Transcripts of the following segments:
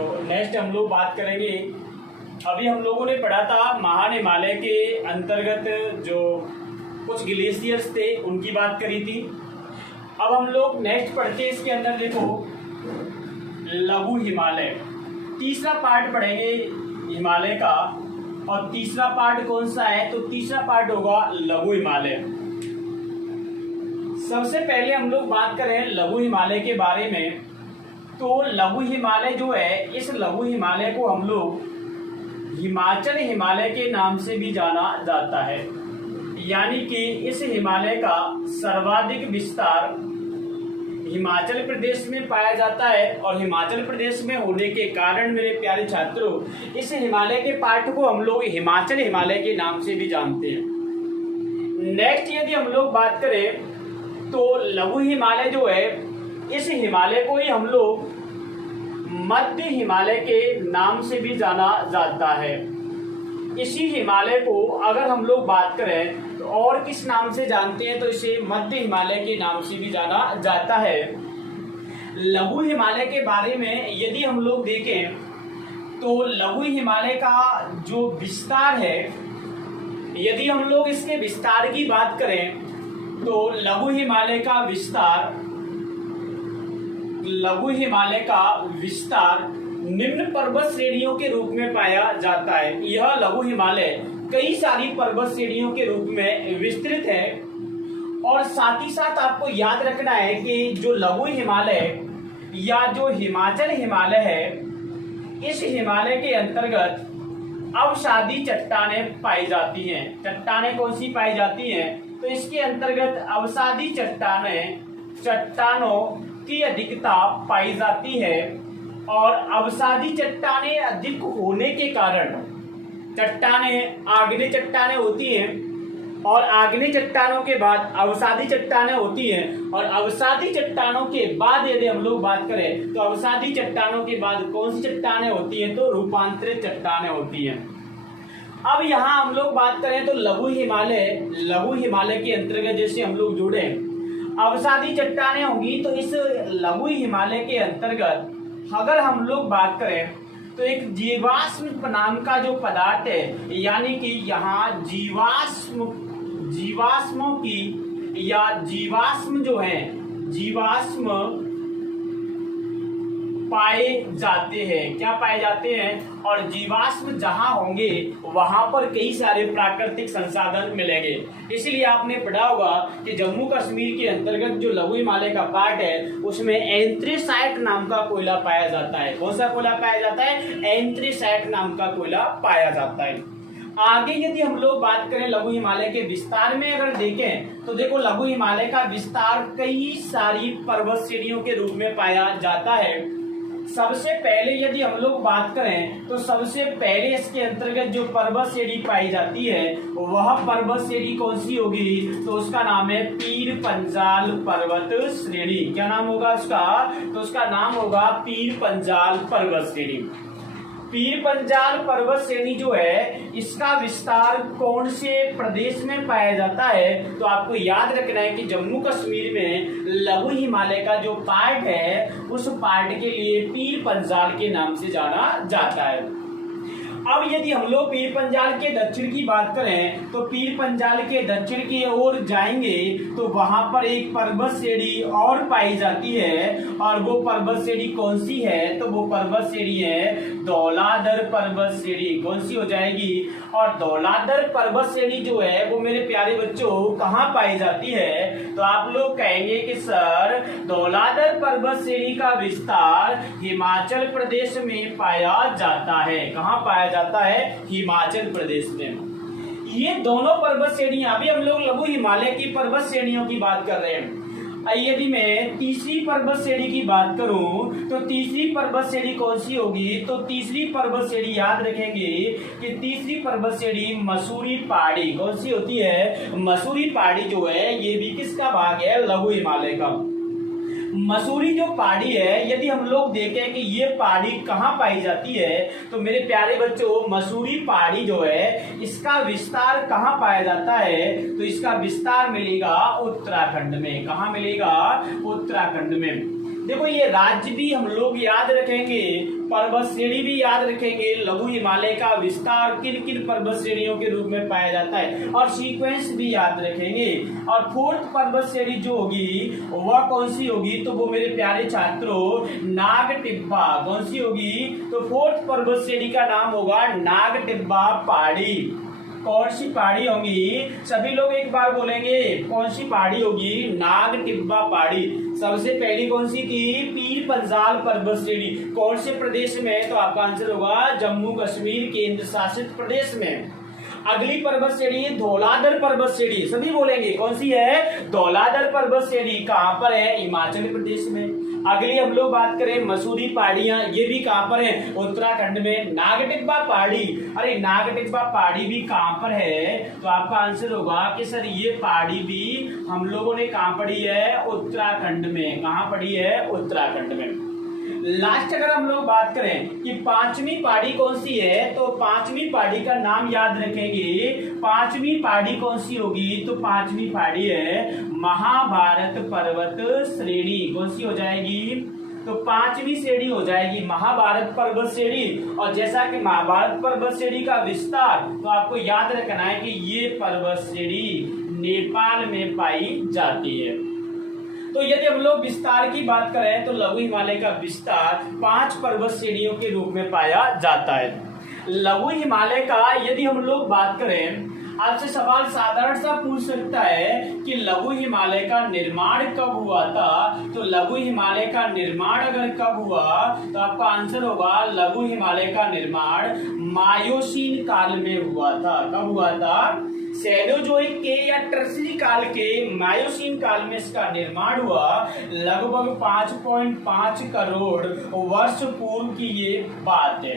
तो नेक्स्ट हम लोग बात करेंगे, अभी हम लोगों ने पढ़ा था महान हिमालय के अंतर्गत जो कुछ ग्लेशियर्स थे उनकी बात करी थी। अब हम लोग नेक्स्ट पढ़ते हैं, इसके अंदर देखो लघु हिमालय, तीसरा पार्ट पढ़ेंगे हिमालय का। और तीसरा पार्ट कौन सा है? तो तीसरा पार्ट होगा लघु हिमालय। सबसे पहले हम लोग बात करें लघु हिमालय के बारे में, तो लघु हिमालय जो है, इस लघु हिमालय को हम लोग हिमाचल हिमालय के नाम से भी जाना जाता है। यानी कि इस हिमालय का सर्वाधिक विस्तार हिमाचल प्रदेश में पाया जाता है। और हिमाचल प्रदेश में होने के कारण मेरे प्यारे छात्रों, इस हिमालय के पार्ट को हम लोग हिमाचल हिमालय के नाम से भी जानते हैं। नेक्स्ट यदि हम लोग बात करें तो लघु हिमालय जो है, इस हिमालय को ही हम लोग मध्य हिमालय के नाम से भी जाना जाता है। इसी हिमालय को अगर हम लोग बात करें तो और किस नाम से जानते हैं? तो इसे मध्य हिमालय के नाम से भी जाना जाता है। लघु हिमालय के बारे में यदि हम लोग देखें तो लघु हिमालय का जो विस्तार है, यदि हम लोग इसके विस्तार की बात करें तो लघु हिमालय का विस्तार निम्न पर्वत श्रेणियों के रूप में पाया जाता है। यह लघु हिमालय कई सारी पर्वत श्रेणियों के रूप में विस्तृत है। और साथ ही साथ आपको याद रखना है कि जो लघु हिमालय या जो हिमाचल हिमालय है, इस हिमालय के अंतर्गत अवसादी चट्टानें पाई जाती हैं। चट्टानें कौन सी पाई जाती हैं? तो इसके अंतर्गत अवसादी चट्टानों की अधिकता पाई जाती है। और अवसादी चट्टानें अधिक होने के कारण आग्नेय चट्टानें होती हैं, और आग्नेय चट्टानों के बाद अवसादी चट्टानें होती हैं। और अवसादी चट्टानों के बाद यदि हम लोग बात करें तो अवसादी चट्टानों के बाद कौन सी चट्टानें होती हैं? तो रूपांतरित चट्टानें होती हैं। अब यहाँ हम लोग बात करें तो लघु हिमालय के अंतर्गत जैसे हम लोग जुड़े अवसादी चट्टानें होंगी, तो इस लघु हिमालय के अंतर्गत अगर हम लोग बात करें तो एक जीवाश्म नाम का जो पदार्थ है, यानी कि यहाँ जीवाश्मों की या जीवाश्म जो है, जीवाश्म पाए जाते हैं। क्या पाए जाते हैं? और जीवाश्म जहां होंगे वहां पर कई सारे प्राकृतिक संसाधन मिलेंगे। इसलिए आपने पढ़ा होगा कि जम्मू कश्मीर के अंतर्गत जो लघु हिमालय का पार्ट है उसमें एंथ्रेसाइट नाम का कोयला पाया जाता है। कौन सा कोयला पाया जाता है? एंथ्रेसाइट नाम का कोयला पाया जाता है। आगे यदि हम लोग बात करें लघु हिमालय के विस्तार में अगर देखें तो देखो लघु हिमालय का विस्तार कई सारी पर्वत श्रेणियों के रूप में पाया जाता है। सबसे पहले यदि हम लोग बात करें तो सबसे पहले इसके अंतर्गत जो पर्वत श्रेणी पाई जाती है वह पर्वत श्रेणी कौन सी होगी? तो उसका नाम है पीर पंजाल पर्वत श्रेणी। क्या नाम होगा उसका? तो उसका नाम होगा पीर पंजाल पर्वत श्रेणी। पीर पंजाल पर्वत श्रेणी जो है, इसका विस्तार कौन से प्रदेश में पाया जाता है? तो आपको याद रखना है कि जम्मू कश्मीर में लघु हिमालय का जो पार्ट है उस पार्ट के लिए पीर पंजाल के नाम से जाना जाता है। अब यदि हम लोग पीर पंजाल के दक्षिण की बात करें तो पीर पंजाल के दक्षिण की ओर जाएंगे तो वहां पर एक पर्वत श्रेणी और पाई जाती है। और वो पर्वत श्रेणी कौन सी है? तो वो पर्वत श्रेणी है धौलाधर पर्वत श्रेणी। कौन सी हो जाएगी? और धौलाधर पर्वत श्रेणी जो है वो मेरे प्यारे बच्चों कहाँ पाई जाती है? तो आप लोग कहेंगे कि सर धौलाधर पर्वत श्रेणी का विस्तार हिमाचल प्रदेश में पाया जाता है। कहाँ पाया जाता है? हिमाचल प्रदेश में। ये दोनों पर्वत श्रेणियां, अभी हम लोग लघु हिमालय की पर्वत श्रेणियों की बात कर रहे हैं। यदि मैं तीसरी पर्वत श्रेणी की बात करूं तो तीसरी पर्वत श्रेणी कौन सी होगी? तो तीसरी पर्वत श्रेणी याद रखेंगे कि तीसरी पर्वत श्रेणी मसूरी पहाड़ी। कौन सी होती है? मसूरी पहाड़ी जो है ये भी किसका भाग है? लघु हिमालय का। मसूरी जो पहाड़ी है, यदि हम लोग देखें कि ये पहाड़ी कहाँ पाई जाती है तो मेरे प्यारे बच्चों मसूरी पहाड़ी जो है इसका विस्तार कहाँ पाया जाता है? तो इसका विस्तार मिलेगा उत्तराखंड में। कहाँ मिलेगा? उत्तराखंड में। देखो ये राज्य भी हम लोग याद रखेंगे, पर्वत श्रेणी भी याद रखेंगे, लघु हिमालय का विस्तार किन किन पर्वत श्रेणियों के रूप में पाया जाता है, और सीक्वेंस भी याद रखेंगे। और फोर्थ पर्वत श्रेणी जो होगी वह कौन सी होगी, तो वो मेरे प्यारे छात्रों नाग टिब्बा। कौन सी होगी, तो फोर्थ पर्वत श्रेणी का नाम होगा नाग टिब्बा पहाड़ी। कौन सी पहाड़ी होगी, सभी लोग एक बार बोलेंगे, कौन सी पहाड़ी होगी, नाग टिब्बा पहाड़ी। सबसे पहली कौन सी थी, पीर पंजाल पर्वत श्रेणी। कौन से प्रदेश में, तो आपका आंसर होगा जम्मू कश्मीर केंद्र शासित प्रदेश में। अगली पर्वत श्रेणी धौलाधर पर्वत श्रेणी, सभी बोलेंगे कौन सी है, धौलाधर पर्वत श्रेणी। कहां पर है, हिमाचल प्रदेश में। अगली हम लोग बात करें मसूरी पहाड़ियां, ये भी कहां पर है, उत्तराखंड में। नागटिब्बा पहाड़ी, अरे नागटिब्बा पहाड़ी भी कहां पर है, तो आपका आंसर होगा कि सर ये पहाड़ी भी हम लोगों ने कहां पढ़ी है, उत्तराखंड में। कहां पढ़ी है, उत्तराखंड में। लास्ट अगर हम लोग बात करें कि पांचवी पहाड़ी कौन सी है, तो पांचवी पहाड़ी का नाम याद रखेंगे। पांचवी पहाड़ी कौन सी होगी, तो पांचवी पहाड़ी है महाभारत पर्वत श्रेणी। कौन सी हो जाएगी, तो पांचवी श्रेणी हो जाएगी महाभारत पर्वत श्रेणी। और जैसा कि महाभारत पर्वत श्रेणी का विस्तार, तो आपको याद रखना है कि ये पर्वत श्रेणी नेपाल में पाई जाती है। तो यदि हम लोग विस्तार की बात करें तो लघु हिमालय का विस्तार 5 पर्वत श्रेणियों के रूप में पाया जाता है। लघु हिमालय का यदि हम लोग बात करें, आपसे सवाल साधारण सा पूछ सकता है कि लघु हिमालय का निर्माण कब हुआ था, तो लघु हिमालय का निर्माण अगर कब हुआ, तो आपका आंसर होगा लघु हिमालय का निर्माण मायोसीन काल में हुआ था। कब हुआ था, सेनोजोइक के या टर्सरी काल के मायोसीन काल में इसका निर्माण हुआ। लगभग 5.5 करोड़ वर्ष पूर्व की ये बात है।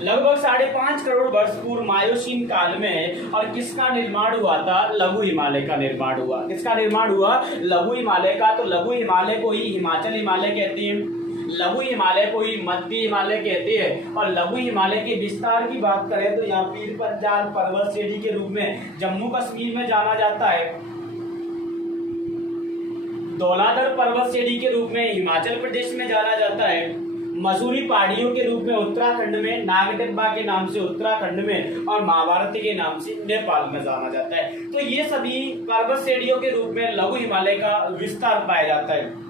लगभग 5.5 करोड़ वर्ष पूर्व मायोसीन काल में। और किसका निर्माण हुआ था, लघु हिमालय का निर्माण हुआ। किसका निर्माण हुआ, लघु हिमालय का। तो लघु हिमालय को ही हिमाचल हिमालय कहते हैं, लघु हिमालय को ही मध्य हिमालय कहते हैं। और लघु हिमालय के विस्तार की बात करें तो यहाँ पीर पंजाल पर्वत श्रेणी के रूप में जम्मू कश्मीर में जाना जाता है, धौलाधर पर्वत श्रेणी के रूप में हिमाचल प्रदेश में जाना जाता है, मसूरी पहाड़ियों के रूप में उत्तराखंड में, नागटिब्बा के नाम से उत्तराखंड में, और महाभारती के नाम से नेपाल में जाना जाता है। तो ये सभी पर्वत श्रेणियों के रूप में लघु हिमालय का विस्तार पाया जाता है।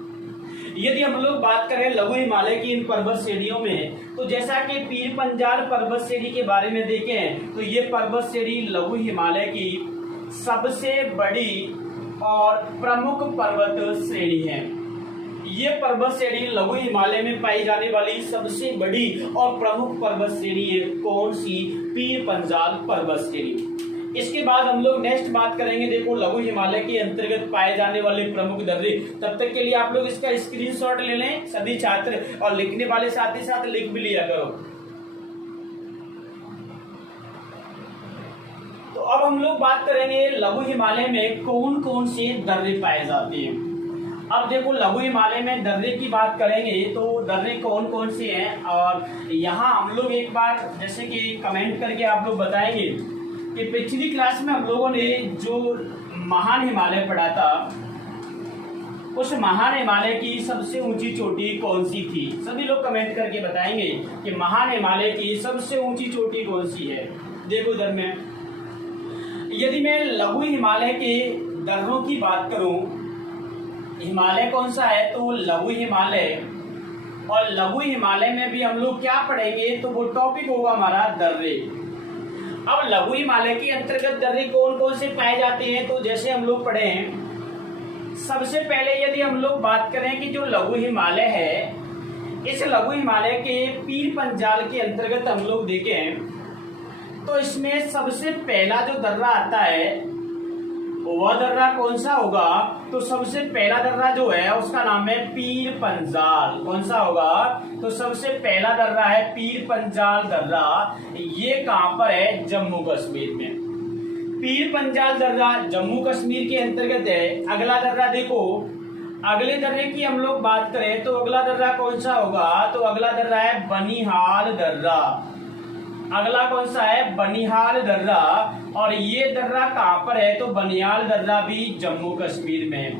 यदि हम लोग बात करें लघु हिमालय की इन पर्वत श्रेणियों में, तो जैसा कि पीर पंजाल पर्वत श्रेणी के बारे में देखें, तो ये पर्वत श्रेणी लघु हिमालय की सबसे बड़ी और प्रमुख पर्वत श्रेणी है। ये पर्वत श्रेणी लघु हिमालय में पाई जाने वाली सबसे बड़ी और प्रमुख पर्वत श्रेणी है। कौन सी, पीर पंजाल पर्वत श्रेणी। इसके बाद हम लोग नेक्स्ट बात करेंगे, देखो लघु हिमालय के अंतर्गत पाए जाने वाले प्रमुख दर्रे। तब तक के लिए आप लोग इसका स्क्रीनशॉट ले लें सभी छात्र, और लिखने वाले साथ ही साथ लिख भी लिया करो। तो अब हम लोग बात करेंगे लघु हिमालय में कौन कौन से दर्रे पाए जाते हैं। अब देखो लघु हिमालय में दर्रे की बात करेंगे तो दर्रे कौन कौन से हैं, और यहाँ हम लोग एक बार जैसे कि कमेंट करके आप लोग बताएंगे कि पिछली क्लास में हम लोगों ने जो महान हिमालय पढ़ा था, उस महान हिमालय की सबसे ऊंची चोटी कौन सी थी। सभी लोग कमेंट करके बताएंगे कि महान हिमालय की सबसे ऊंची चोटी कौन सी है। देखो इधर में, यदि मैं लघु हिमालय के दर्रों की बात करूं, हिमालय कौन सा है, तो लघु हिमालय। और लघु हिमालय में भी हम लोग क्या पढ़ेंगे, तो वो टॉपिक होगा हमारा दर्रे। अब लघु हिमालय के अंतर्गत दर्रे कौन कौन से पाए जाते हैं, तो जैसे हम लोग पढ़े हैं, सबसे पहले यदि हम लोग बात करें कि जो लघु हिमालय है, इस लघु हिमालय के पीर पंजाल के अंतर्गत हम लोग देखें तो इसमें सबसे पहला जो दर्रा आता है वह दर्रा कौन सा होगा, तो सबसे पहला दर्रा जो है उसका नाम है पीर पंजाल। कौन सा होगा, तो सबसे पहला दर्रा है पीर पंजाल दर्रा। ये कहां पर है, जम्मू कश्मीर में। पीर पंजाल दर्रा जम्मू कश्मीर के अंतर्गत है। अगला दर्रा देखो, अगले दर्रे की हम लोग बात करें तो अगला दर्रा कौन सा होगा, तो अगला दर्रा है बनिहाल दर्रा। अगला कौन सा है, बनिहाल दर्रा। और ये दर्रा कहां पर है, तो बनिहाल दर्रा भी जम्मू कश्मीर में।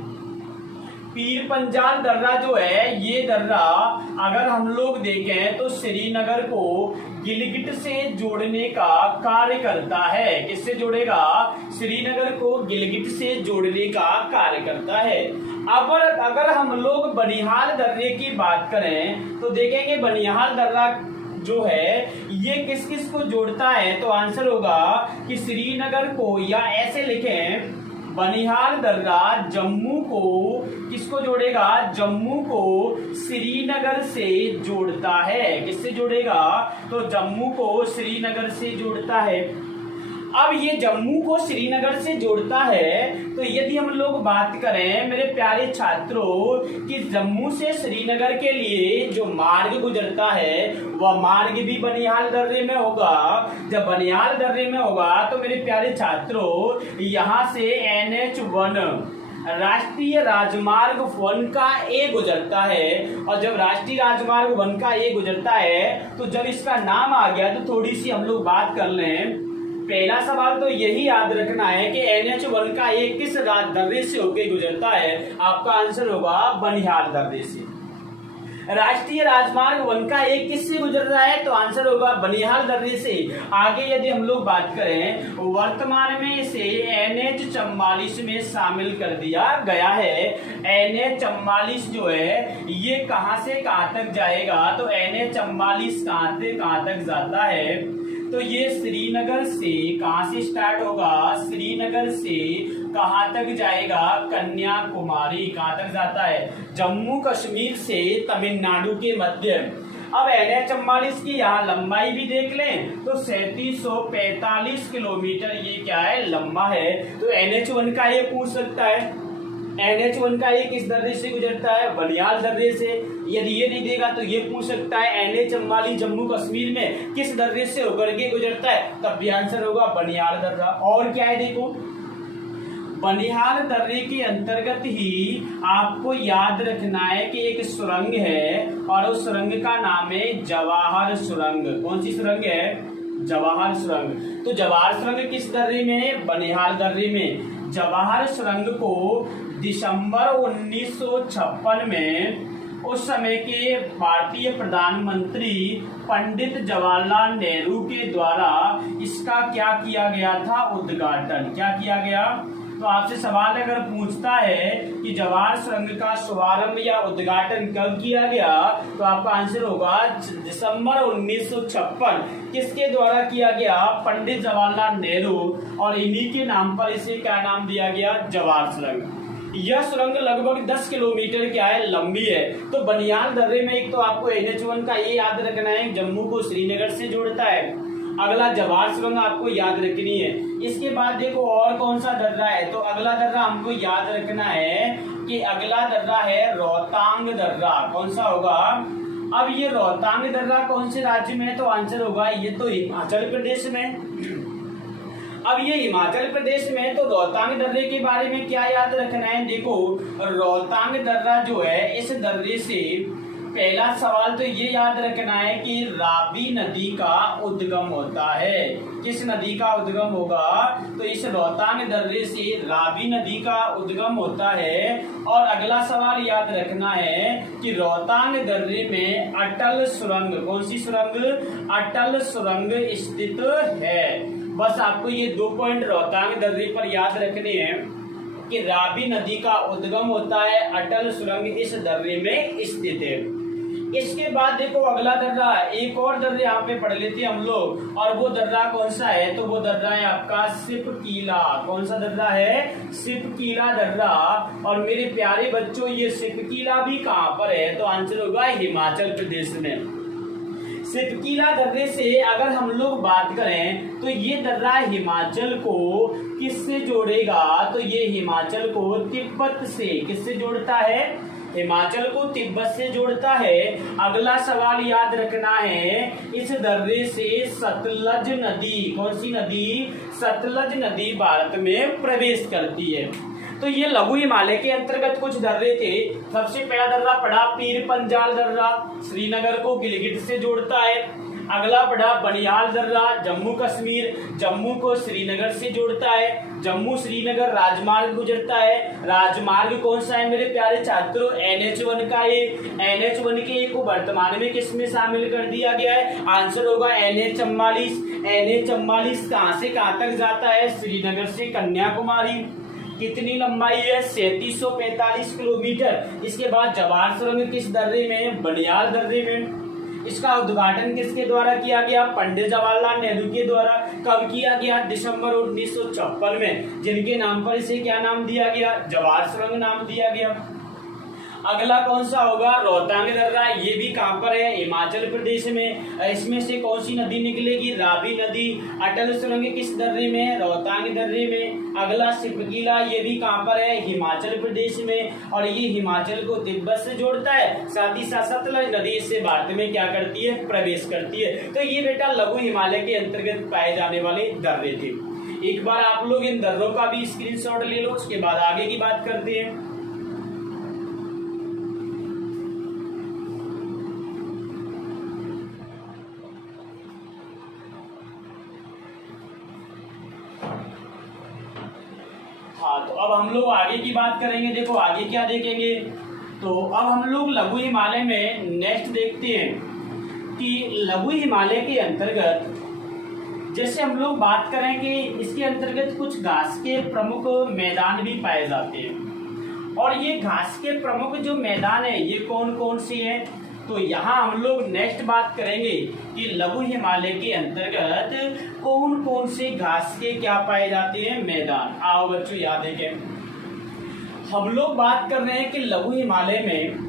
पीर पंजाल दर्रा जो है, ये दर्रा अगर हम लोग देखें तो श्रीनगर को गिलगिट से जोड़ने का कार्य करता है। किससे जोड़ेगा? श्रीनगर को गिलगिट से जोड़ने का कार्य करता है। अब अगर हम लोग बनिहाल दर्रे की बात करें तो देखेंगे बनिहाल दर्रा जो है ये किस किस को जोड़ता है, तो आंसर होगा कि श्रीनगर को, या ऐसे लिखें बनिहाल दर्रा जम्मू को किसको जोड़ेगा? जम्मू को श्रीनगर से जोड़ता है। किससे जोड़ेगा? तो जम्मू को श्रीनगर से जोड़ता है। अब ये जम्मू को श्रीनगर से जोड़ता है, तो यदि हम लोग बात करें मेरे प्यारे छात्रों कि जम्मू से श्रीनगर के लिए जो मार्ग गुजरता है वह मार्ग भी बनिहाल दर्रे में होगा। जब बनिहाल दर्रे में होगा तो मेरे प्यारे छात्रों यहाँ से NH1 राष्ट्रीय राजमार्ग 1 का ए गुजरता है, और जब राष्ट्रीय राजमार्ग 1 का ए गुजरता है तो जब इसका नाम आ गया तो थोड़ी सी हम लोग बात कर लें। पहला सवाल तो यही याद रखना है कि NH1 का ए किस दर्रे से होकर गुजरता है, आपका आंसर होगा बनिहाल दर्रे से। राष्ट्रीय राजमार्ग 1 का ए किससे गुजर रहा है, तो आंसर होगा बनिहाल दर्रे से। आगे यदि हम लोग बात करें वर्तमान में इसे NH44 में शामिल कर दिया गया है। NH44 जो है ये कहां से कहां तक जाएगा, तो NH44 कहां तक जाता है, तो ये श्रीनगर से कहां से स्टार्ट होगा? श्रीनगर से कहां तक जाएगा? कन्याकुमारी। कहां तक जाता है? जम्मू कश्मीर से तमिलनाडु के मध्य। अब NH44 की यहाँ लंबाई भी देख लें तो 3745 किलोमीटर ये क्या है? लंबा है। तो NH1 का ये पूछ सकता है NH1 का ये किस दर्रे से गुजरता है? बनिहाल दर्रे से। यदि ये नहीं देगा तो ये पूछ सकता है NH44 जम्मू कश्मीर में किस दर्रे से होकर के गुजरता है, तब भी आंसर होगा बनिहाल दर्रा। और क्या है देखो, बनिहाल दर्रे के अंतर्गत ही आपको याद रखना है कि एक सुरंग है और उस सुरंग का नाम है जवाहर सुरंग। कौन सी सुरंग है? जवाहर सुरंग। तो जवाहर सुरंग किस दर्रे में है? बनिहाल दर्रे में। जवाहर सुरंग को दिसंबर 1956 में उस समय के भारतीय प्रधानमंत्री पंडित जवाहरलाल नेहरू के द्वारा इसका क्या किया गया था? उद्घाटन। क्या किया गया? तो आपसे सवाल अगर पूछता है कि जवाहर सुरंग का शुभारंभ या उद्घाटन कब किया गया, तो आपका आंसर होगा दिसंबर 1956। किसके द्वारा किया गया? पंडित जवाहरलाल नेहरू, और इन्हीं के नाम पर इसे क्या नाम दिया गया? जवाहर सुरंग। यह सुरंग लगभग 10 किलोमीटर क्या है? लंबी है। तो बनिहाल दर्रे में एक तो आपको NH1 का ये याद रखना है, जम्मू को श्रीनगर से जोड़ता है। अगला जवाहर सुरंग आपको याद रखनी है। इसके बाद देखो और कौन सा दर्रा है, तो अगला दर्रा हमको याद रखना है कि अगला दर्रा है रोहतांग दर्रा। कौन सा होगा? अब ये रोहतांग दर्रा कौन से राज्य में है, तो आंसर होगा ये तो हिमाचल प्रदेश में। अब ये हिमाचल प्रदेश में, तो रोहतांग दर्रे के बारे में क्या याद रखना है? देखो रोहतांग दर्रा जो है, इस दर्रे से पहला सवाल तो ये याद रखना है कि रावी नदी का उद्गम होता है। किस नदी का उद्गम होगा? तो इस रोहतांग दर्रे से रावी नदी का उद्गम होता है। और अगला सवाल याद रखना है कि रोहतांग दर्रे में अटल सुरंग, कौन सी सुरंग? अटल सुरंग स्थित है। बस आपको ये 2 पॉइंट रोहतांग दर्रे पर याद रखने हैं कि रावी नदी का उद्गम होता है, अटल सुरंग इस दर्रे में स्थित है। इसके बाद देखो अगला दर्रा, एक और दर्रे यहाँ पे पढ़ लेते हैं हम लोग, और वो दर्रा कौन सा है? तो वो दर्रा है आपका सिपकीला। कौन सा दर्रा है? सिपकीला दर्रा। और मेरे प्यारे बच्चों ये सिपकीला भी कहाँ पर है? तो आंसर होगा हिमाचल प्रदेश में। सिपकीला दर्रे से अगर हम लोग बात करें तो ये दर्रा हिमाचल को किससे जोड़ेगा? तो ये हिमाचल को तिब्बत से, किससे जोड़ता है? हिमाचल को तिब्बत से जोड़ता है। अगला सवाल याद रखना है, इस दर्रे से सतलज नदी, कौन सी नदी? सतलज नदी भारत में प्रवेश करती है। तो ये लघु हिमालय के अंतर्गत कुछ दर्रे थे। सबसे पहला दर्रा पड़ा पीर पंजाल दर्रा, श्रीनगर को गिलगिट से जोड़ता है। अगला पढ़ा बनिहाल दर्रा, जम्मू कश्मीर, जम्मू को श्रीनगर से जोड़ता है, जम्मू श्रीनगर राजमार्ग गुजरता है। राजमार्ग कौन सा है मेरे प्यारे छात्रों? NH1 का ये। NH1 के को वर्तमान में किस में शामिल कर दिया गया है? आंसर होगा NH44। NH44 कहां से कहां तक जाता है? श्रीनगर से कन्याकुमारी। कितनी लंबाई है? 3745 किलोमीटर। इसके बाद जवाहर सुरंग किस दर्रे में है? बनिहाल दर्रे में। इसका उद्घाटन किसके द्वारा किया गया? पंडित जवाहरलाल नेहरू के द्वारा। कब किया गया? दिसंबर 1956 में। जिनके नाम पर इसे क्या नाम दिया गया? जवाहर सुरंग नाम दिया गया। अगला कौन सा होगा? रोहतांग दर्रा। ये भी कहां पर है? हिमाचल प्रदेश में। इसमें से कौन सी नदी निकलेगी? रावी नदी। अटल सुरंग किस दर्रे में है? रोहतांग दर्रे में। अगला सिपकीला, ये भी कहां पर है? हिमाचल प्रदेश में। और ये हिमाचल को तिब्बत से जोड़ता है, साथ ही साथ सतलज नदी इससे भारत में क्या करती है? प्रवेश करती है। तो ये बेटा लघु हिमालय के अंतर्गत पाए जाने वाले दर्रे थे। एक बार आप लोग इन दर्रों का भी स्क्रीनशॉट ले लो, उसके बाद आगे की बात करते हैं। हाँ, तो अब हम लोग आगे की बात करेंगे। देखो आगे क्या देखेंगे, तो अब हम लोग लघु हिमालय में नेक्स्ट देखते हैं कि लघु हिमालय के अंतर्गत जैसे हम लोग बात करेंगे, इसके अंतर्गत कुछ घास के प्रमुख मैदान भी पाए जाते हैं। और ये घास के प्रमुख जो मैदान है ये कौन कौन से हैं? तो यहाँ हम लोग नेक्स्ट बात करेंगे कि लघु हिमालय के अंतर्गत कौन कौन से घास के क्या पाए जाते हैं? मैदान। आओ बच्चों याद देखें, हम लोग बात कर रहे हैं कि लघु हिमालय में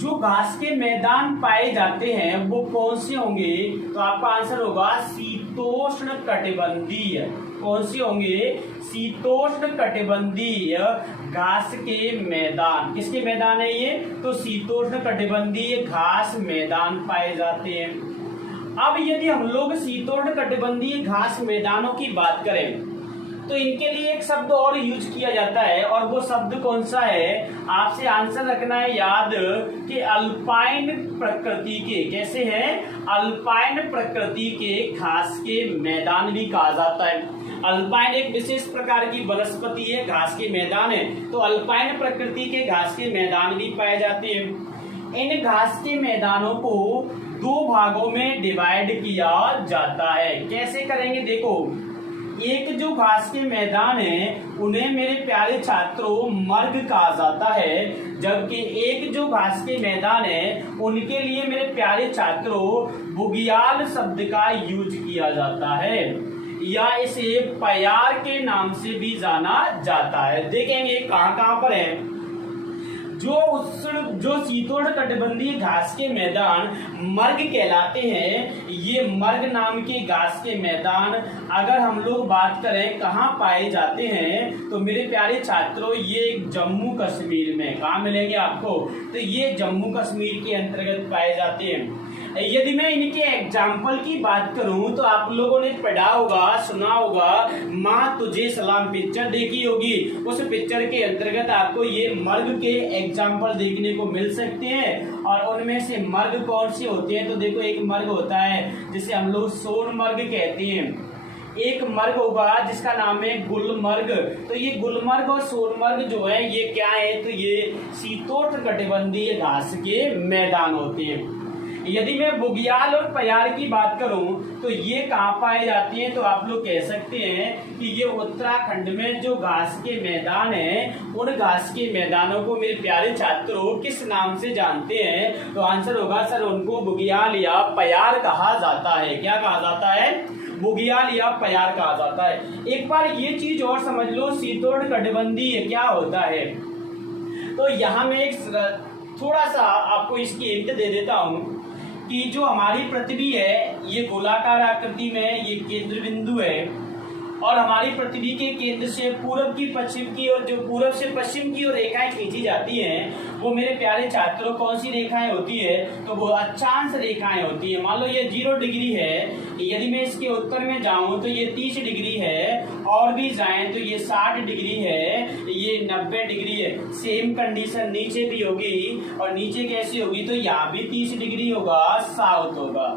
जो घास के मैदान पाए जाते हैं वो कौन से होंगे? तो आपका आंसर होगा शीतोष्ण कटिबंधीय। कौन से होंगे? शीतोष्ण कटिबंधीय घास के मैदान। किसके मैदान है ये? तो शीतोष्ण कटिबंधीय घास मैदान पाए जाते हैं। अब यदि हम लोग शीतोष्ण कटिबंधीय घास मैदानों की बात करें तो इनके लिए एक शब्द और यूज किया जाता है, और वो शब्द कौन सा है? आपसे आंसर रखना है याद कि अल्पाइन प्रकृति के। कैसे हैं? अल्पाइन प्रकृति के घास के मैदान भी कहा जाता है। अल्पाइन एक विशेष प्रकार की वनस्पति है, घास के मैदान है, तो अल्पाइन प्रकृति के घास के मैदान भी पाए जाते हैं। इन घास के मैदानों को दो भागों में डिवाइड किया जाता है। कैसे करेंगे? देखो, एक जो घास के मैदान है उन्हें मेरे प्यारे छात्रों मर्ग कहा जाता है, जबकि एक जो घास के मैदान है उनके लिए मेरे प्यारे छात्रों बुग्याल शब्द का यूज किया जाता है, या इसे प्यार के नाम से भी जाना जाता है। देखेंगे कहां कहां पर है। जो शीतोष्ण कटिबंधीय घास के मैदान मर्ग कहलाते हैं, ये मर्ग नाम के घास के मैदान अगर हम लोग बात करें कहाँ पाए जाते हैं तो मेरे प्यारे छात्रों ये जम्मू कश्मीर में। कहाँ मिलेंगे आपको? तो ये जम्मू कश्मीर के अंतर्गत पाए जाते हैं। यदि मैं इनके एग्जाम्पल की बात करूं तो आप लोगों ने पढ़ा होगा, सुना होगा, माँ तुझे सलाम पिक्चर देखी होगी। उस पिक्चर के अंतर्गत आपको ये मर्ग के एग्जाम्पल देखने को मिल सकते हैं। और उनमें से मर्ग कौन से होते हैं? तो देखो, एक मर्ग होता है जिसे हम लोग सोनमर्ग कहते हैं, एक मर्ग होगा जिसका नाम है गुलमर्ग। तो ये गुलमर्ग और सोनमर्ग जो है ये क्या है? तो ये शीतोष्ण कटिबंधीय घास के मैदान होते हैं। यदि मैं बुग्याल और प्यार की बात करूं तो ये कहाँ पाए जाती हैं? तो आप लोग कह सकते हैं कि ये उत्तराखंड में जो घास के मैदान हैं उन घास के मैदानों को मेरे प्यारे छात्रों किस नाम से जानते हैं? तो आंसर होगा सर उनको बुग्याल या प्यार कहा जाता है। क्या कहा जाता है? बुग्याल या प्यार कहा जाता है। एक बार ये चीज और समझ लो, शीतोष्ण कटिबंधीय क्या होता है। तो यहाँ मैं एक थोड़ा सा आपको इसकी हिंट दे देता हूँ कि जो हमारी पृथ्वी है ये गोलाकार आकृति में, ये केंद्र बिंदु है, और हमारी पृथ्वी के केंद्र से पूरब की पश्चिम की और जो पूरब से पश्चिम की ओर रेखाएं खींची जाती हैं वो मेरे प्यारे छात्रों कौन सी रेखाएं होती है? तो वो अक्षांश रेखाएं होती है। मान लो ये 0 डिग्री है, यदि मैं इसके उत्तर में जाऊं तो ये 30 डिग्री है, और भी जाएं तो ये 60 डिग्री है, ये 90 डिग्री है। सेम कंडीशन नीचे भी होगी, और नीचे कैसी होगी? तो यहाँ भी 30 डिग्री होगा, साउथ होगा।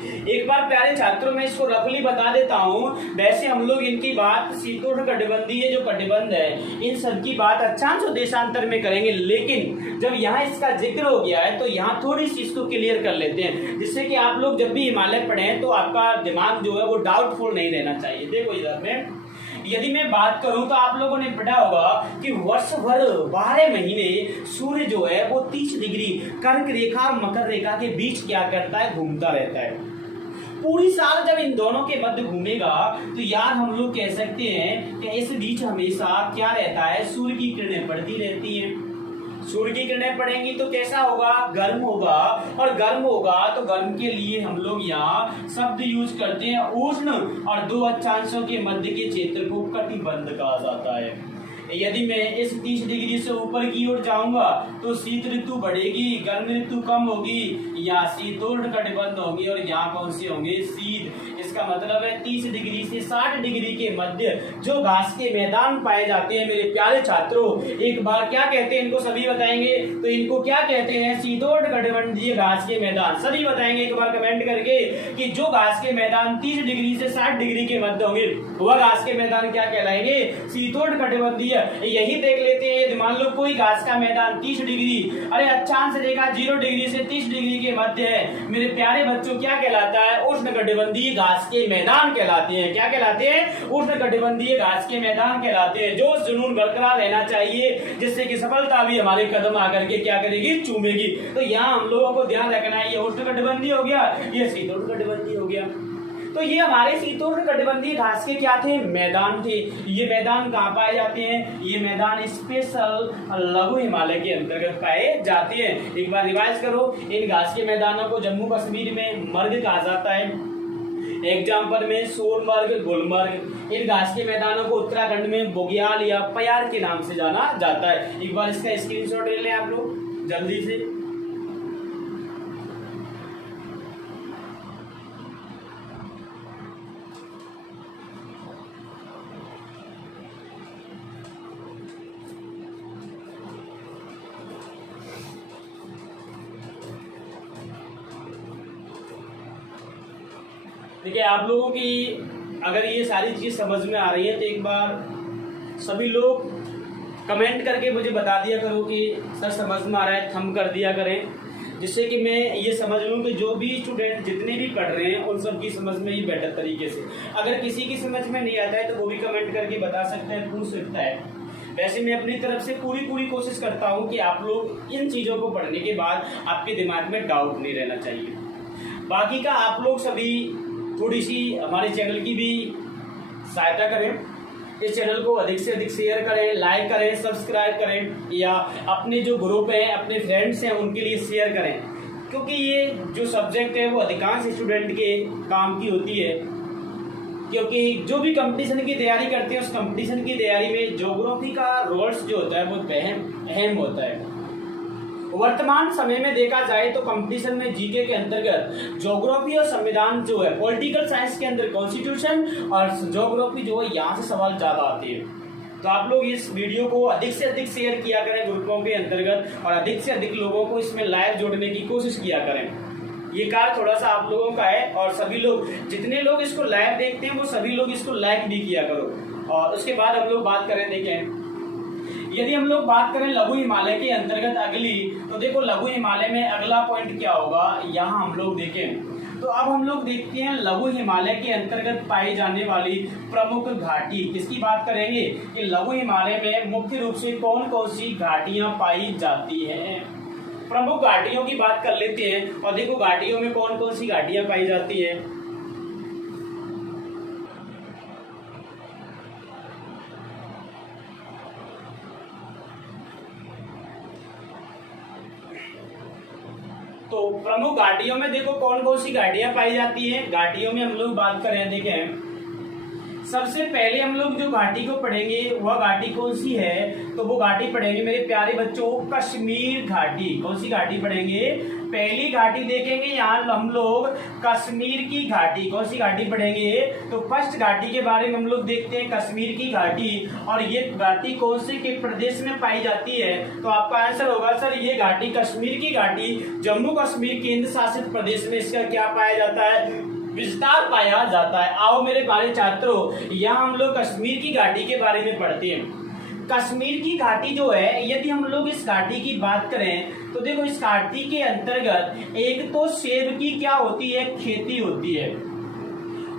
एक बार प्यारे छात्रों में इसको रफली बता देता हूँ। वैसे हम लोग इनकी बात शीतोष्ण कटिबंधीय जो कटिबंध है इन सब की बात अक्षांश और देशांतर में करेंगे, लेकिन जब यहाँ इसका जिक्र हो गया है तो यहाँ थोड़ी सी इसको क्लियर कर लेते हैं, जिससे कि आप लोग जब भी हिमालय पढ़ें तो आपका दिमाग जो है वो डाउटफुल नहीं रहना चाहिए। देखो इधर में यदि मैं बात करूं तो आप लोगों ने पढ़ा होगा कि वर्ष भर 12 महीने सूर्य जो है वो 30 डिग्री कर्क रेखा और मकर रेखा के बीच क्या करता है, घूमता रहता है। पूरी साल जब इन दोनों के मध्य घूमेगा तो यार हम लोग कह सकते हैं कि इस बीच हमेशा क्या रहता है, सूर्य की किरणें पड़ती रहती हैं। सूर्य की किरणें पड़ेंगी तो कैसा होगा, गर्म होगा, और गर्म होगा तो गर्म के लिए हम लोग यहाँ शब्द यूज करते हैं उष्ण, और दो अक्षांशों के मध्य के क्षेत्र को कटिबंध कहा जाता है। यदि मैं इस 30 डिग्री से ऊपर की ओर जाऊंगा तो शीत ऋतु बढ़ेगी, गर्म ऋतु कम होगी, यहाँ शीतोष्ण कटिबंध होंगे और यहाँ कौन से होंगे, शीत। इसका मतलब है 30 डिग्री से 60 डिग्री के मध्य जो घास के मैदान पाए जाते हैं मेरे प्यारे छात्रों, एक बार क्या कहते हैं इनको सभी बताएंगे, तो इनको क्या कहते हैं, शीतोष्ण कटिबंधीय घास के मैदान। सभी बताएंगे एक बार कमेंट करके कि जो घास के मैदान 30 डिग्री से 60 डिग्री के मध्य होंगे वह घास के मैदान क्या कहलाएंगे, शीतोष्ण कटिबंधीय। यही देख लेते हैं, मान लो कोई घास का मैदान 30 डिग्री, अरे अक्षांश रेखा 0 डिग्री से 30 डिग्री के मध्य है मेरे प्यारे बच्चों, क्या कहलाता है, उष्ण कटिबंधीय घास के मैदान कहलाते हैं। क्या कहलाते हैं, उष्ण कटिबंधीय घास के मैदान कहलाते हैं। जो जुनून बरकरार रहना चाहिए जिससे कि सफलता भी हमारे कदम आकर के क्या करेगी, चूमेगी। तो यहाँ हम लोगों को ध्यान रखना है, ये उष्ण कटिबंधीय हो गया, ये शीतोष्ण कटिबंधीय हो गया। तो ये हमारे शीतोष्ण कटिबंधीय घास के क्या थे, मैदान थे। ये मैदान कहाँ पाए जाते हैं, ये मैदान स्पेशल लघु हिमालय के अंतर्गत पाए जाते हैं। एक बार रिवाइज करो, इन घास के मैदानों को जम्मू कश्मीर में मर्ग कहा जाता है, एग्जाम्पल में सोनमर्ग, गुलमर्ग। इन घास के मैदानों को उत्तराखंड में बुग्याल या प्यार के नाम से जाना जाता है। एक बार इसका स्क्रीनशॉट ले लें आप लोग जल्दी से। देखिए आप लोगों की अगर ये सारी चीज समझ में आ रही है तो एक बार सभी लोग कमेंट करके मुझे बता दिया करो कि सर समझ में आ रहा है, थंब कर दिया करें, जिससे कि मैं ये समझ लूँ कि जो भी स्टूडेंट जितने भी पढ़ रहे हैं उन सब की समझ में ही बेटर तरीके से। अगर किसी की समझ में नहीं आता है तो वो भी कमेंट करके बता सकते हैं, पूछ सकता है। वैसे मैं अपनी तरफ से पूरी कोशिश करता हूँ कि आप लोग इन चीज़ों को पढ़ने के बाद आपके दिमाग में डाउट नहीं रहना चाहिए। बाकी का आप लोग सभी थोड़ी सी हमारे चैनल की भी सहायता करें, इस चैनल को अधिक से अधिक शेयर करें, लाइक करें, सब्सक्राइब करें, या अपने जो ग्रुप हैं, अपने फ्रेंड्स हैं उनके लिए शेयर करें, क्योंकि ये जो सब्जेक्ट है वो अधिकांश स्टूडेंट के काम की होती है। क्योंकि जो भी कंपटीशन की तैयारी करते हैं उस कंपटीशन की तैयारी में ज्योग्राफी का रोल्स जो होता है वो अहम होता है। वर्तमान समय में देखा जाए तो कंपटीशन में जीके के अंतर्गत ज्योग्राफी और संविधान जो है, पॉलिटिकल साइंस के अंदर कॉन्स्टिट्यूशन और ज्योग्राफी जो है यहाँ से सवाल ज्यादा आते हैं। तो आप लोग इस वीडियो को अधिक से अधिक शेयर किया करें ग्रुपों के अंतर्गत, और अधिक से अधिक लोगों को इसमें लाइव जोड़ने की कोशिश किया करें। ये कार्य थोड़ा सा आप लोगों का है, और सभी लोग जितने लोग इसको लाइव देखते हैं वो सभी लोग इसको लाइक भी किया करो। और उसके बाद हम लोग बात करें, देखें यदि हम लोग बात करें लघु हिमालय के अंतर्गत अगली, तो देखो लघु हिमालय में अगला पॉइंट क्या होगा, यहाँ हम लोग देखें तो अब हम लोग देखते हैं लघु हिमालय के अंतर्गत पाई जाने वाली प्रमुख घाटी। किसकी बात करेंगे कि लघु हिमालय में मुख्य रूप से कौन कौन सी घाटियां पाई जाती हैं। प्रमुख घाटियों की बात कर लेते हैं, और देखो घाटियों में कौन कौन सी घाटियां पाई जाती है। तो प्रमुख घाटियों में देखो कौन कौन सी घाटियां पाई जाती हैं। घाटियों में हम लोग बात करें, देखें सबसे पहले हम लोग जो घाटी को पढ़ेंगे वह घाटी कौन सी है, तो वो घाटी पढ़ेंगे मेरे प्यारे बच्चों कश्मीर घाटी। कौन सी घाटी पढ़ेंगे, पहली घाटी देखेंगे यहाँ हम लोग कश्मीर की घाटी। कौन सी घाटी पढ़ेंगे? तो फर्स्ट घाटी के बारे में हम लोग देखते हैं, कश्मीर की घाटी। और ये घाटी कौन से के प्रदेश में पाई जाती है? तो आपका आंसर होगा सर ये घाटी कश्मीर की घाटी जम्मू कश्मीर केंद्र शासित प्रदेश में इसका क्या पाया जाता है? विस्तार पाया जाता है। आओ मेरे प्यारे छात्रों, यहाँ हम लोग कश्मीर की घाटी के बारे में पढ़ते हैं। कश्मीर की घाटी जो है, यदि हम लोग इस घाटी की बात करें तो देखो इस घाटी के अंतर्गत एक तो सेब की क्या होती है? खेती होती है।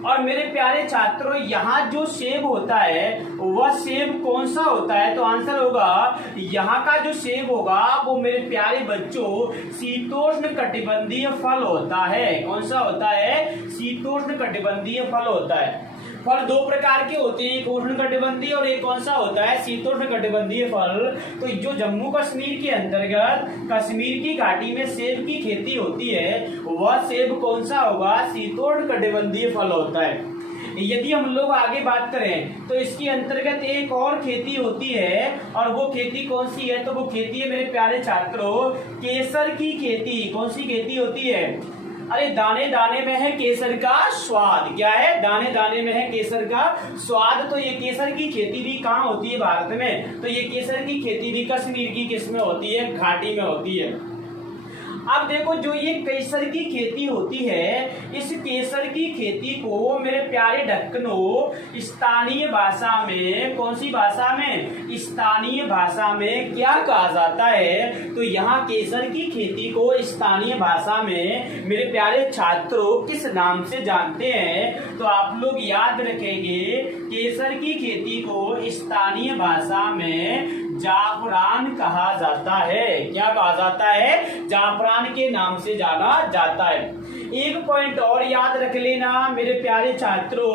और मेरे प्यारे छात्रों यहाँ जो सेब होता है वह सेब कौन सा होता है? तो आंसर होगा यहाँ का जो सेब होगा वो मेरे प्यारे बच्चों शीतोष्ण कटिबंधीय फल होता है। कौन सा होता है? शीतोष्ण कटिबंधीय फल होता है। फल दो प्रकार के होते हैं, एक उष्ण कटिबंधीय और एक कौन सा होता है? शीतोष्ण कटिबंधीय फल। तो जो जम्मू कश्मीर के अंतर्गत कश्मीर की घाटी में सेब की खेती होती है वह सेब कौन सा होगा? शीतोष्ण कटिबंधीय फल होता है। यदि हम लोग आगे बात करें तो इसके अंतर्गत एक और खेती होती है, और वो खेती कौन सी है? तो वो खेती है मेरे प्यारे छात्रों केसर की खेती। कौन सी खेती होती है? अरे दाने दाने में है केसर का स्वाद। क्या है? दाने दाने में है केसर का स्वाद। तो ये केसर की खेती भी कहाँ होती है? भारत में। तो ये केसर की खेती भी कश्मीर की किस में होती है? घाटी में होती है। अब देखो जो ये केसर की खेती होती है, इस केसर की खेती को मेरे प्यारे ढक्कनों स्थानीय भाषा में, कौन सी भाषा में? स्थानीय भाषा में क्या कहा जाता है? तो यहाँ केसर की खेती को स्थानीय भाषा में मेरे प्यारे छात्रों किस नाम से जानते हैं? तो आप लोग याद रखेंगे केसर की खेती को स्थानीय भाषा में जाफरान कहा जाता है। क्या कहा जाता है? जाफरान के नाम से जाना जाता है। एक पॉइंट और याद रख लेना मेरे प्यारे छात्रों,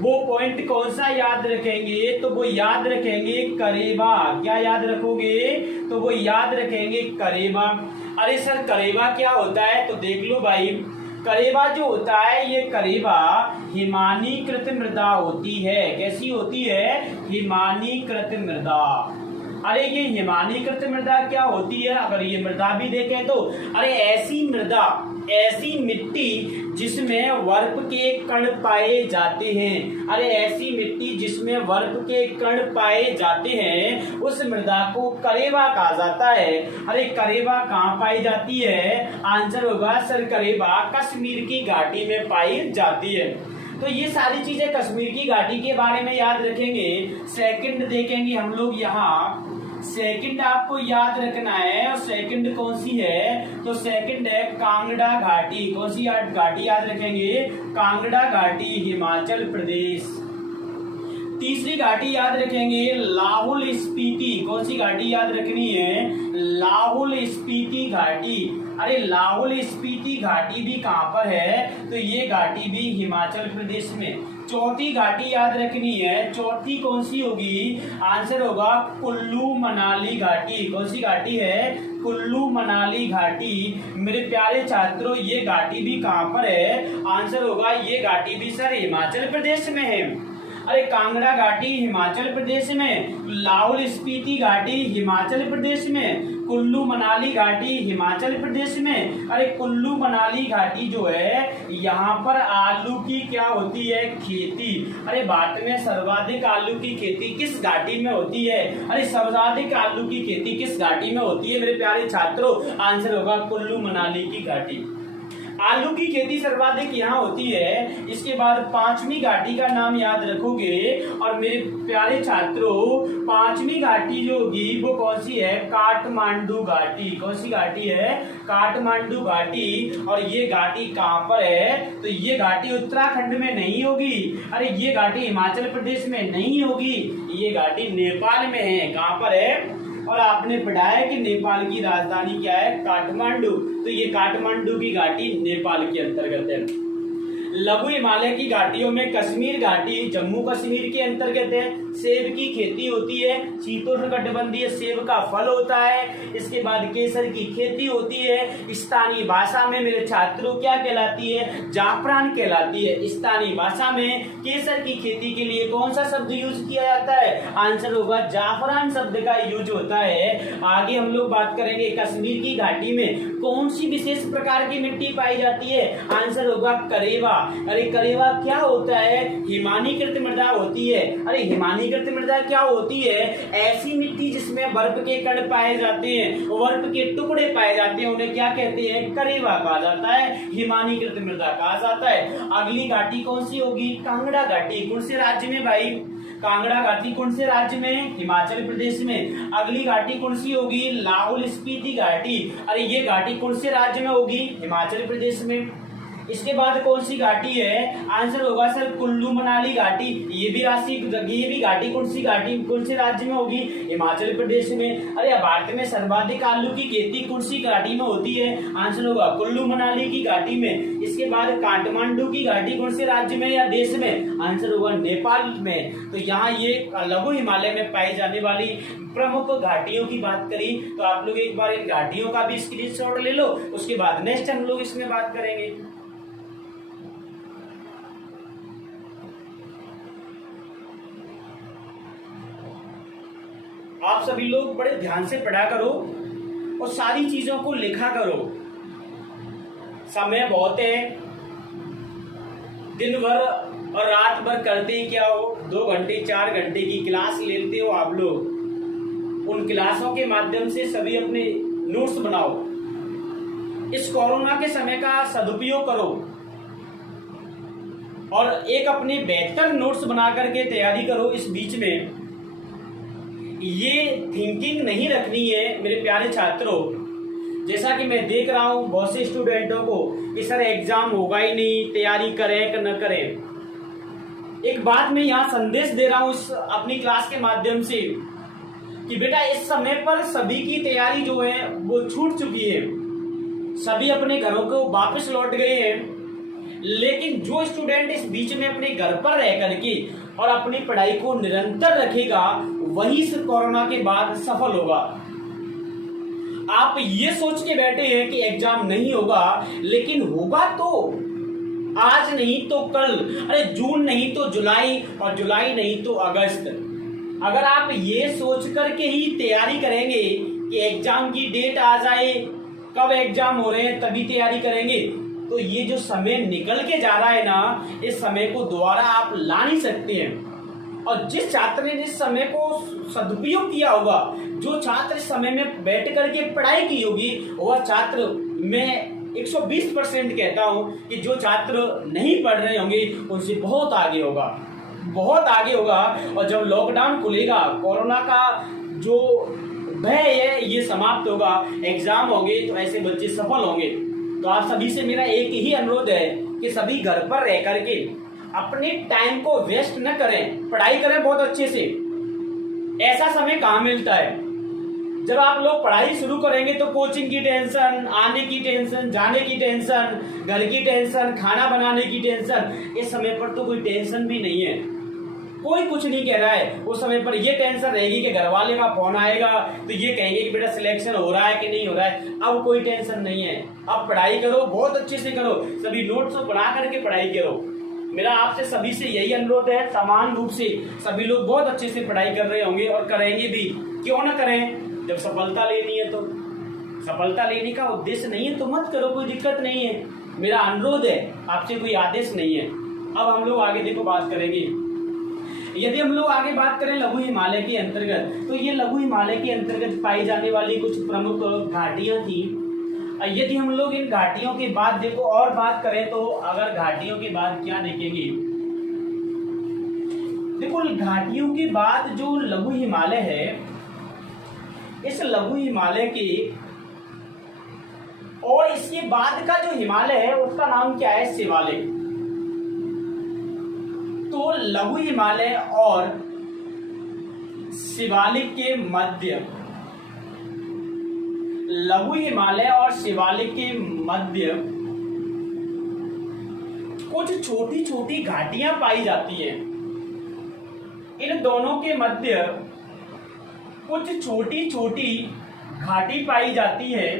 वो पॉइंट कौन सा याद रखेंगे? तो वो याद रखेंगे करेबा। क्या याद रखोगे? तो वो याद रखेंगे करेबा। अरे सर करेबा क्या होता है? तो देख लो भाई, करेबा जो होता है ये करेबा हिमानीकृत मृदा होती है। कैसी होती है? हिमानीकृत मृदा। अरे ये हिमानीकृत मृदा क्या होती है? अगर ये मृदा भी देखें तो अरे ऐसी मृदा, ऐसी मिट्टी जिसमें वर्फ के कण पाए जाते हैं। अरे ऐसी मिट्टी जिसमें वर्फ के कण पाए जाते हैं उस मृदा को करेबा कहा जाता है। अरे करेबा कहाँ पाई जाती है? आंसर होगा सर करेबा कश्मीर की घाटी में पाई जाती है। तो ये सारी चीजें कश्मीर की घाटी के बारे में याद रखेंगे। सेकंड देखेंगे हम लोग यहाँ, सेकंड आपको याद रखना है। और सेकंड कौन सी है? तो सेकंड है कांगड़ा घाटी। कौन सी घाटी याद रखेंगे? कांगड़ा घाटी हिमाचल प्रदेश। तीसरी घाटी याद रखेंगे लाहौल स्पीति। कौन सी घाटी याद रखनी है? लाहौल स्पीति घाटी। अरे लाहौल स्पीति घाटी भी कहाँ पर है? तो ये घाटी भी हिमाचल प्रदेश में। चौथी घाटी याद रखनी है। चौथी कौन सी होगी? आंसर होगा कुल्लू मनाली घाटी। कौन सी घाटी है? कुल्लू मनाली घाटी। मेरे प्यारे छात्रों ये घाटी भी कहाँ पर है? आंसर होगा ये घाटी भी सर हिमाचल प्रदेश में है। अरे कांगड़ा घाटी हिमाचल प्रदेश में, लाहौल स्पीति घाटी हिमाचल प्रदेश में, कुल्लू मनाली घाटी हिमाचल प्रदेश में। अरे कुल्लू मनाली घाटी जो है यहाँ पर आलू की क्या होती है? खेती। अरे भारत में सर्वाधिक आलू की खेती किस घाटी में होती है? अरे सर्वाधिक आलू की खेती किस घाटी में होती है मेरे प्यारे छात्रों? आंसर होगा कुल्लू मनाली की घाटी। आलू की खेती सर्वाधिक यहाँ होती है। इसके बाद पांचवी घाटी का नाम याद रखोगे। और मेरे प्यारे छात्रों पांचवी घाटी जो होगी वो कौन सी है? काठमांडू घाटी। कौन सी घाटी है? काठमांडू घाटी। और ये घाटी कहाँ पर है? तो ये घाटी उत्तराखंड में नहीं होगी। अरे ये घाटी हिमाचल प्रदेश में नहीं होगी, ये घाटी नेपाल में है। कहाँ पर है? और आपने पढ़ा है कि नेपाल की राजधानी क्या है? काठमांडू। तो ये काठमांडू की घाटी नेपाल के अंतर्गत है। लघु हिमालय की घाटियों में कश्मीर घाटी जम्मू कश्मीर के अंतर्गत है। सेब की खेती होती है, शीतोष्ण कटिबंधीय सेब का फल होता है। इसके बाद केसर की खेती होती है। स्थानीय भाषा में मेरे छात्रों क्या कहलाती है? जाफरान कहलाती है। स्थानीय भाषा में केसर की खेती के लिए कौन सा शब्द यूज किया जाता है? आंसर होगा जाफरान शब्द का यूज होता है। आगे हम लोग बात करेंगे कश्मीर की घाटी में कौन सी विशेष प्रकार की मिट्टी पाई जाती है? आंसर होगा करेवा। अरे करेवा क्या होता है? हिमानीकृत मृदा होती है। अरे हिमानीकृत मृदा क्या होती है? ऐसी मिट्टी जिसमें बर्फ के कण पाए जाते हैं, बर्फ के टुकड़े पाए जाते हैं, उन्हें क्या कहते हैं? करेवा कहा जाता है, हिमानीकृत मृदा कहा जाता है। अगली घाटी कौन सी होगी? कांगड़ा घाटी। कौन से राज्य में भाई? कांगड़ा घाटी कौन से राज्य में? हिमाचल प्रदेश में। अगली घाटी कौन सी होगी? लाहौल स्पीति घाटी। अरे ये घाटी कौन से राज्य में होगी? हिमाचल प्रदेश में। इसके बाद कौन सी घाटी है? आंसर होगा सर कुल्लू मनाली घाटी। ये भी घाटी कौन से राज्य में होगी? हिमाचल प्रदेश में। अरे भारत में सर्वाधिक आलू की खेती कौन सी घाटी में होती है? आंसर होगा कुल्लू मनाली की घाटी में। इसके बाद काठमांडू की घाटी कौन से राज्य में या देश में? आंसर होगा नेपाल में। तो यहाँ ये लघु हिमालय में पाई जाने वाली प्रमुख घाटियों की बात करी, तो आप लोग एक बार इन घाटियों का भी स्क्रीनशॉट ले लो। उसके बाद नेक्स्ट हम लोग इसमें बात करेंगे। आप सभी लोग बड़े ध्यान से पढ़ा करो और सारी चीजों को लिखा करो। समय बहुत है, दिन भर और रात भर करते ही क्या हो? 2 घंटे 4 घंटे की क्लास लेते हो आप लोग। उन क्लासों के माध्यम से सभी अपने नोट्स बनाओ। इस कोरोना के समय का सदुपयोग करो और एक अपने बेहतर नोट्स बना करके तैयारी करो। इस बीच में ये थिंकिंग नहीं रखनी है मेरे प्यारे छात्रों, जैसा कि मैं देख रहा हूं बहुत से स्टूडेंटों को कि सर एग्जाम होगा ही नहीं, तैयारी करें कि न करें। एक बात मैं यहाँ संदेश दे रहा हूं इस अपनी क्लास के माध्यम से कि बेटा इस समय पर सभी की तैयारी जो है वो छूट चुकी है, सभी अपने घरों को वापस लौट गए हैं। लेकिन जो स्टूडेंट इस बीच में अपने घर पर रह करके और अपनी पढ़ाई को निरंतर रखेगा वही इस कोरोना के बाद सफल होगा। आप ये सोच के बैठे हैं कि एग्जाम नहीं होगा, लेकिन होगा तो आज नहीं तो कल, अरे जून नहीं तो जुलाई और जुलाई नहीं तो अगस्त। अगर आप ये सोच करके ही तैयारी करेंगे कि एग्जाम की डेट आ जाए, कब एग्जाम हो रहे हैं तभी तैयारी करेंगे, तो ये जो समय निकल के जा रहा है ना, इस समय को दोबारा आप ला नहीं सकते हैं। और जिस छात्र ने जिस समय को सदुपयोग किया होगा, जो छात्र इस समय में बैठ करके पढ़ाई की होगी, वह छात्र मैं 120% कहता हूं कि जो छात्र नहीं पढ़ रहे होंगे उनसे बहुत आगे होगा, बहुत आगे होगा। और जब लॉकडाउन खुलेगा, कोरोना का जो भय है ये समाप्त होगा, एग्जाम होंगे, तो ऐसे बच्चे सफल होंगे। तो आप सभी से मेरा एक ही अनुरोध है कि सभी घर पर रह करके अपने टाइम को वेस्ट न करें, पढ़ाई करें बहुत अच्छे से। ऐसा समय कहाँ मिलता है? जब आप लोग पढ़ाई शुरू करेंगे तो कोचिंग की टेंशन, आने की टेंशन, जाने की टेंशन, घर की टेंशन, खाना बनाने की टेंशन। इस समय पर तो कोई टेंशन भी नहीं है, कोई कुछ नहीं कह रहा है। उस समय पर ये टेंशन रहेगी कि घर वाले का फोन आएगा तो ये कहेंगे कि बेटा सिलेक्शन हो रहा है कि नहीं हो रहा है। अब कोई टेंशन नहीं है, अब पढ़ाई करो, बहुत अच्छे से करो, सभी नोट्स बना करके पढ़ाई करो। मेरा आपसे सभी से यही अनुरोध है, समान रूप से सभी लोग बहुत अच्छे से पढ़ाई कर रहे होंगे और करेंगे भी। क्यों ना करें? जब सफलता लेनी है तो सफलता लेने का उद्देश्य नहीं है तो मत करो, कोई दिक्कत नहीं है। मेरा अनुरोध है, आपसे कोई आदेश नहीं है। अब हम लोग आगे देखो बात करेंगे। यदि हम लोग आगे बात करें लघु हिमालय के अंतर्गत, तो ये लघु हिमालय के अंतर्गत पाई जाने वाली कुछ प्रमुख घाटियां थी। यदि हम लोग इन घाटियों के बाद देखो और बात करें तो अगर घाटियों के बाद क्या देखेंगे, देखो घाटियों के बाद जो लघु हिमालय है, इस लघु हिमालय के और इसके बाद का जो हिमालय है उसका नाम क्या है? शिवालिक। तो लघु हिमालय और शिवालिक के मध्य, लघु हिमालय और शिवालिक के मध्य कुछ छोटी छोटी घाटियां पाई जाती हैं। इन दोनों के मध्य कुछ छोटी छोटी घाटी पाई जाती है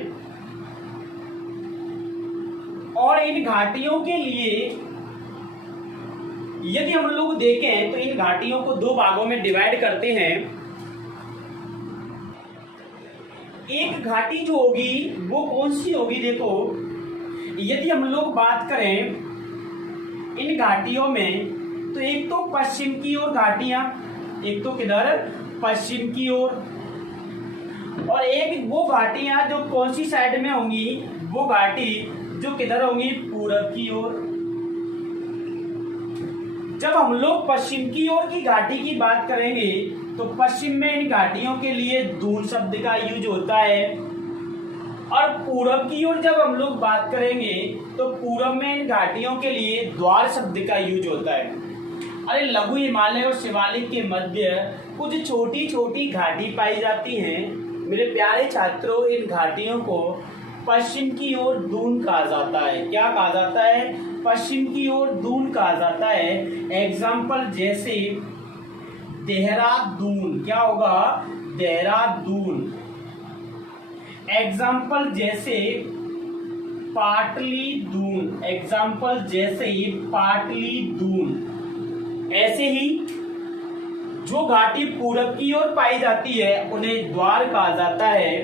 और इन घाटियों के लिए यदि हम लोग देखें तो इन घाटियों को दो भागों में डिवाइड करते हैं। एक घाटी जो होगी वो कौन सी होगी, देखो यदि हम लोग बात करें इन घाटियों में तो एक तो पश्चिम की ओर घाटियां, एक तो किधर पश्चिम की ओर, और एक वो घाटियां जो कौन सी साइड में होंगी, वो घाटी जो किधर होंगी पूरब की ओर। जब हम लोग पश्चिम की ओर की घाटी की बात करेंगे तो पश्चिम में इन घाटियों के लिए दून शब्द का यूज होता है, और पूरब की ओर जब हम लोग बात करेंगे तो पूरब में इन घाटियों के लिए द्वार शब्द का यूज होता है। अरे लघु हिमालय और शिवालिक के मध्य कुछ छोटी छोटी घाटी पाई जाती हैं। मेरे प्यारे छात्रों, इन घाटियों को पश्चिम की ओर दून कहा जाता है। क्या कहा जाता है? पश्चिम की ओर दून कहा जाता है। एग्जाम्पल जैसे देहरादून, क्या होगा? देहरादून। एग्जाम्पल जैसे पाटलिदून, एग्जाम्पल जैसे पाटलिदून। ऐसे ही जो घाटी पूरब की ओर पाई जाती है उन्हें द्वार कहा जाता है।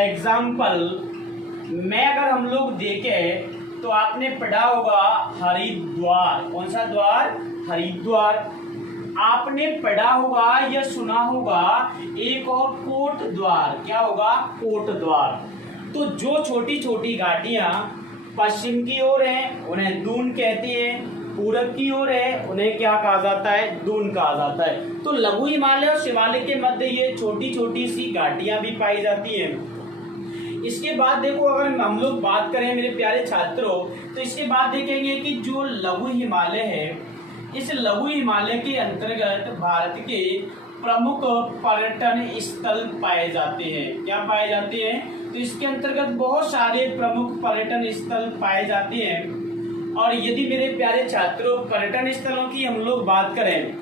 एग्जाम्पल में अगर हम लोग देखें तो आपने पढ़ा होगा हरिद्वार। कौन सा द्वार? हरिद्वार। आपने पढ़ा होगा या सुना होगा एक और कोट द्वार। क्या होगा? कोट द्वार। तो जो छोटी छोटी घाटियां पश्चिम की ओर हैं उन्हें दून कहते हैं, पूरब की ओर है उन्हें क्या कहा जाता है? दून कहा जाता है। तो लघु हिमालय और शिवालिक के मध्य ये छोटी छोटी सी घाटियां भी पाई जाती हैं। इसके बाद देखो, अगर हम लोग बात करें मेरे प्यारे छात्रों, तो इसके बाद देखेंगे कि जो लघु हिमालय है, इस लघु हिमालय के अंतर्गत भारत के प्रमुख पर्यटन स्थल पाए जाते हैं। क्या पाए जाते हैं? तो इसके अंतर्गत बहुत सारे प्रमुख पर्यटन स्थल पाए जाते हैं। और यदि मेरे प्यारे छात्रों पर्यटन स्थलों की हम लोग बात करें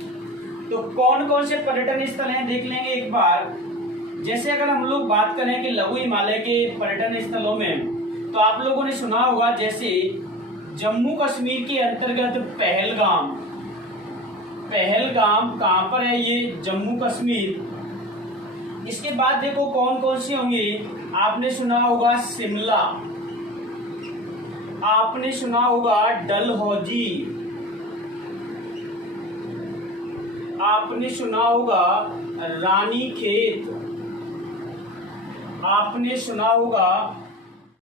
तो कौन कौन से पर्यटन स्थल हैं देख लेंगे एक बार। जैसे अगर हम लोग बात करें कि लघु हिमालय के पर्यटन स्थलों में, तो आप लोगों ने सुना होगा जैसे जम्मू कश्मीर के अंतर्गत पहलगाम। पहलगाम कहाँ पर है? ये जम्मू कश्मीर। इसके बाद देखो कौन कौन से होंगे। आपने सुना होगा शिमला, आपने सुना होगा डलहौजी, आपने सुना होगा रानीखेत, आपने सुना होगा